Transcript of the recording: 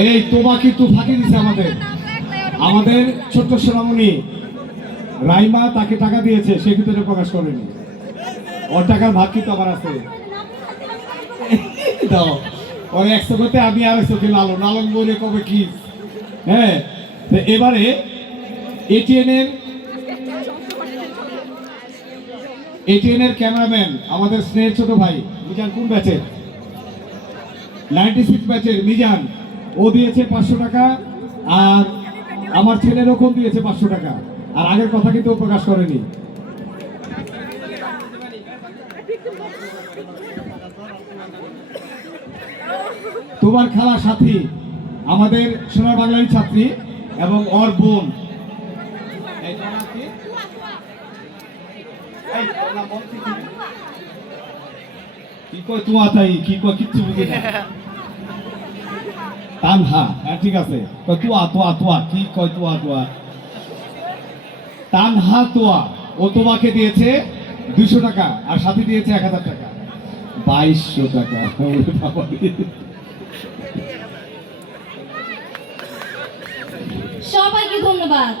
এই তোমা কিন্তু ফাঁকি দিছে আমাদের ছোট্ট সোনামণি রাইমা তাকে টাকা দিয়েছে, সে কিন্তু এটা প্রকাশ করেনি। ওর টাকার ভাগ কিন্তু আমার আছে। দাও ওর 100 করতে আমি আর 100 দিন লালন লালন বলে কবে কি। হ্যাঁ, তো এবারে এটিএন এর ক্যামেরাম্যান আমাদের স্নেহের ছোট ভাই মিজান, কোন ব্যাচের? 96 ব্যাচের মিজান, ও দিয়েছে 500 টাকা। আর আমার ছেলে রকম দিয়েছে 500 টাকা। আর আগের কথা কিন্তু ও প্রকাশ করেনি। তোমার খালা সাথী আমাদের সোনার বাংলার ছাত্রী এবং ওর বোন। কি কয় তোমা তাই, কি কয় কিচ্ছু বুঝি না। তানহা, হ্যাঁ ঠিক আছে, তোয়া তোয়া তোয়া, কি কয় তোয়া তোয়া, তানহা তোয়া। ও তোমাকে দিয়েছে 200 টাকা আর সাথী দিয়েছে 1000 টাকা, 2200 টাকা। সবাইকে ধন্যবাদ।